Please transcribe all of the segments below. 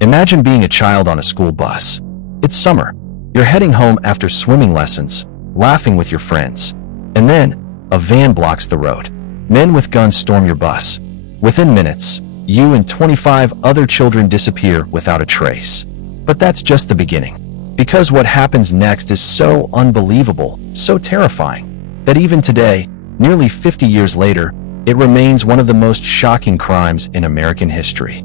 Imagine being a child on a school bus. It's summer. You're heading home after swimming lessons, laughing with your friends. And then, a van blocks the road. Men with guns storm your bus. Within minutes, you and 25 other children disappear without a trace. But that's just the beginning. Because what happens next is so unbelievable, so terrifying, that even today, nearly 50 years later, it remains one of the most shocking crimes in American history.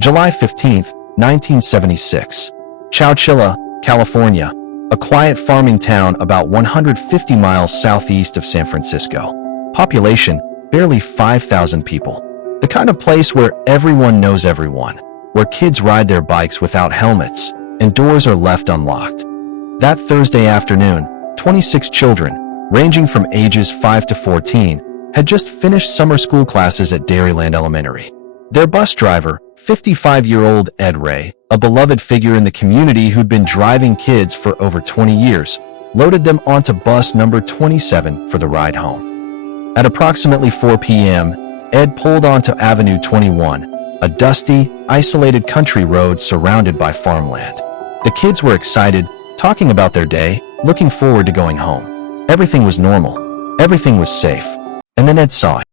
July 15, 1976. Chowchilla, California, a quiet farming town about 150 miles southeast of San Francisco. Population, barely 5,000 people. The kind of place where everyone knows everyone, where kids ride their bikes without helmets, and doors are left unlocked. That Thursday afternoon, 26 children, ranging from ages 5 to 14, had just finished summer school classes at Dairyland Elementary. Their bus driver, 55-year-old Ed Ray, a beloved figure in the community who'd been driving kids for over 20 years, loaded them onto bus number 27 for the ride home. At approximately 4 p.m., Ed pulled onto Avenue 21, a dusty, isolated country road surrounded by farmland. The kids were excited, talking about their day, looking forward to going home. Everything was normal. Everything was safe. And then Ed saw it.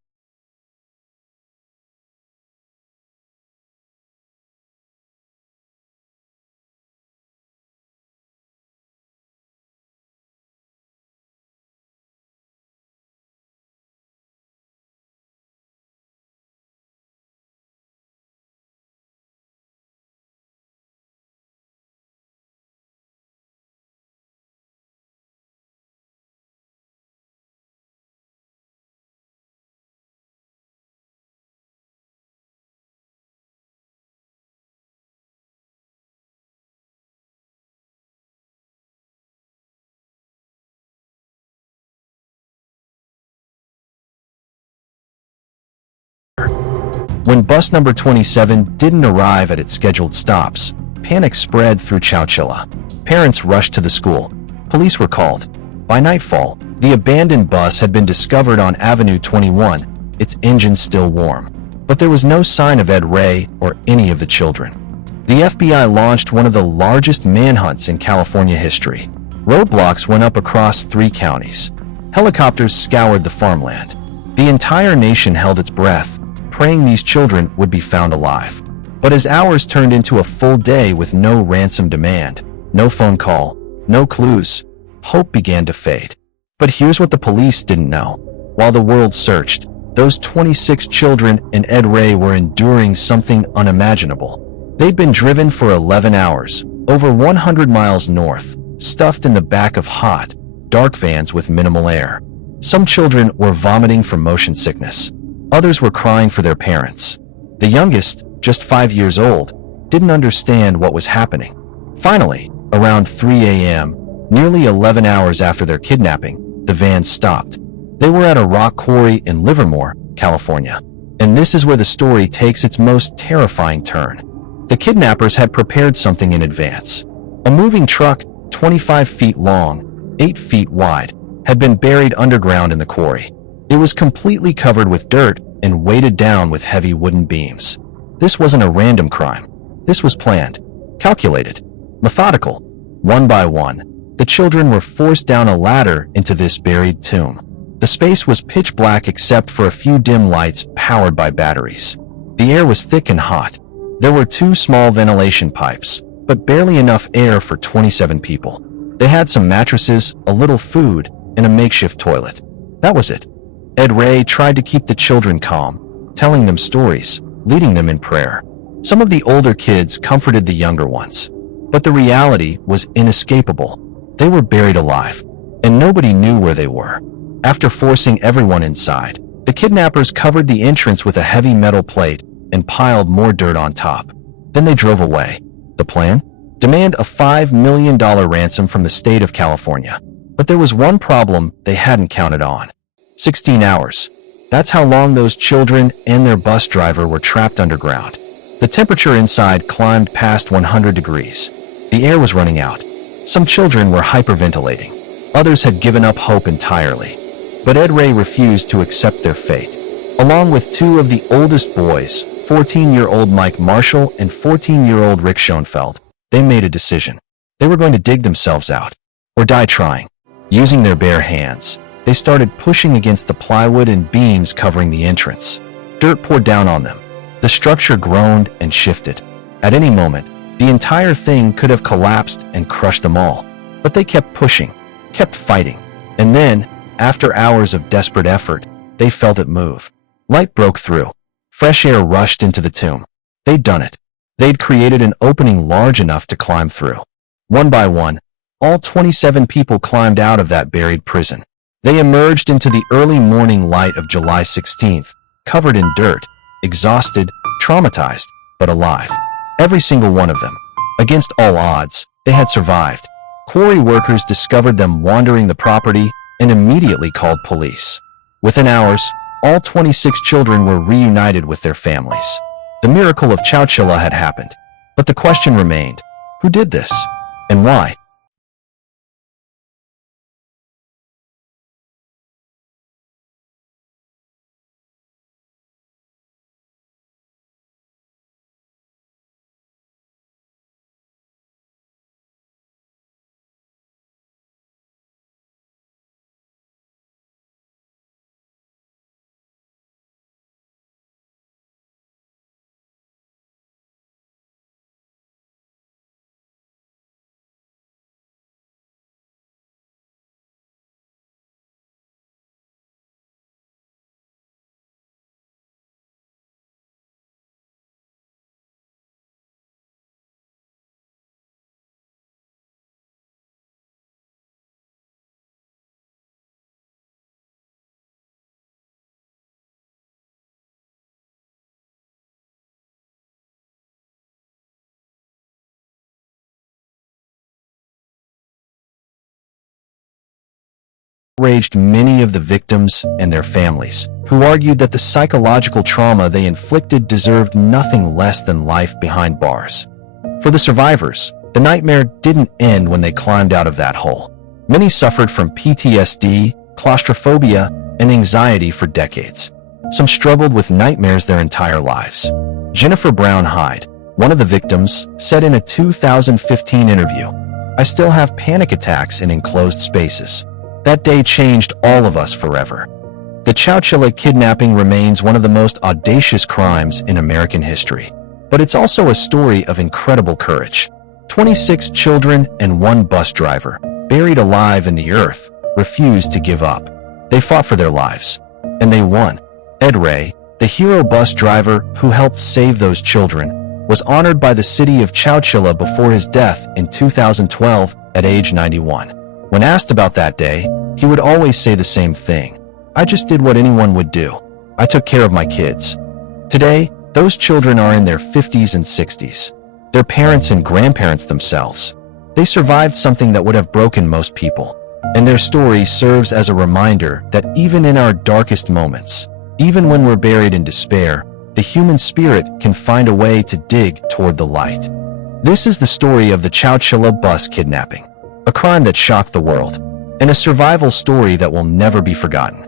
When bus number 27 didn't arrive at its scheduled stops, panic spread through Chowchilla. Parents rushed to the school. Police were called. By nightfall, the abandoned bus had been discovered on Avenue 21, its engine still warm. But there was no sign of Ed Ray or any of the children. The FBI launched one of the largest manhunts in California history. Roadblocks went up across 3 counties. Helicopters scoured the farmland. The entire nation held its breath, praying these children would be found alive. But as hours turned into a full day with no ransom demand, no phone call, no clues, hope began to fade. But here's what the police didn't know. While the world searched, those 26 children and Ed Ray were enduring something unimaginable. They'd been driven for 11 hours, over 100 miles north, stuffed in the back of hot, dark vans with minimal air. Some children were vomiting from motion sickness. Others were crying for their parents. The youngest, just 5 years old, didn't understand what was happening. Finally, around 3 a.m., nearly 11 hours after their kidnapping, the van stopped. They were at a rock quarry in Livermore, California. And this is where the story takes its most terrifying turn. The kidnappers had prepared something in advance. A moving truck, 25 feet long, 8 feet wide, had been buried underground in the quarry. It was completely covered with dirt and weighted down with heavy wooden beams. This wasn't a random crime. This was planned, calculated, methodical. One by one, the children were forced down a ladder into this buried tomb. The space was pitch black except for a few dim lights powered by batteries. The air was thick and hot. There were 2 small ventilation pipes, but barely enough air for 27 people. They had some mattresses, a little food, and a makeshift toilet. That was it. Ed Ray tried to keep the children calm, telling them stories, leading them in prayer. Some of the older kids comforted the younger ones. But the reality was inescapable. They were buried alive, and nobody knew where they were. After forcing everyone inside, the kidnappers covered the entrance with a heavy metal plate and piled more dirt on top. Then they drove away. The plan? Demand a $5 million ransom from the state of California. But there was one problem they hadn't counted on. 16 hours. That's how long those children and their bus driver were trapped underground. The temperature inside climbed past 100 degrees. The air was running out. Some children were hyperventilating. Others had given up hope entirely. But Ed Ray refused to accept their fate. Along with two of the oldest boys, 14-year-old Mike Marshall and 14-year-old Rick Schoenfeld, they made a decision. They were going to dig themselves out, or die trying. Using their bare hands, they started pushing against the plywood and beams covering the entrance. Dirt poured down on them. The structure groaned and shifted. At any moment, the entire thing could have collapsed and crushed them all. But they kept pushing, kept fighting. And then, after hours of desperate effort, they felt it move. Light broke through. Fresh air rushed into the tomb. They'd done it. They'd created an opening large enough to climb through. One by one, all 27 people climbed out of that buried prison. They emerged into the early morning light of July 16th, covered in dirt, exhausted, traumatized, but alive. Every single one of them. Against all odds, they had survived. Quarry workers discovered them wandering the property and immediately called police. Within hours, all 26 children were reunited with their families. The miracle of Chowchilla had happened. But the question remained, who did this? And why? Outraged many of the victims and their families, who argued that the psychological trauma they inflicted deserved nothing less than life behind bars. For the survivors, the nightmare didn't end when they climbed out of that hole. Many suffered from PTSD, claustrophobia, and anxiety for decades. Some struggled with nightmares their entire lives. Jennifer Brown Hyde, one of the victims, said in a 2015 interview, "I still have panic attacks in enclosed spaces. That day changed all of us forever." The Chowchilla kidnapping remains one of the most audacious crimes in American history. But it's also a story of incredible courage. 26 children and one bus driver, buried alive in the earth, refused to give up. They fought for their lives. And they won. Ed Ray, the hero bus driver who helped save those children, was honored by the city of Chowchilla before his death in 2012 at age 91. When asked about that day, he would always say the same thing. "I just did what anyone would do. I took care of my kids." Today, those children are in their 50s and 60s. They're parents and grandparents themselves. They survived something that would have broken most people. And their story serves as a reminder that even in our darkest moments, even when we're buried in despair, the human spirit can find a way to dig toward the light. This is the story of the Chowchilla bus kidnapping. A crime that shocked the world, and a survival story that will never be forgotten.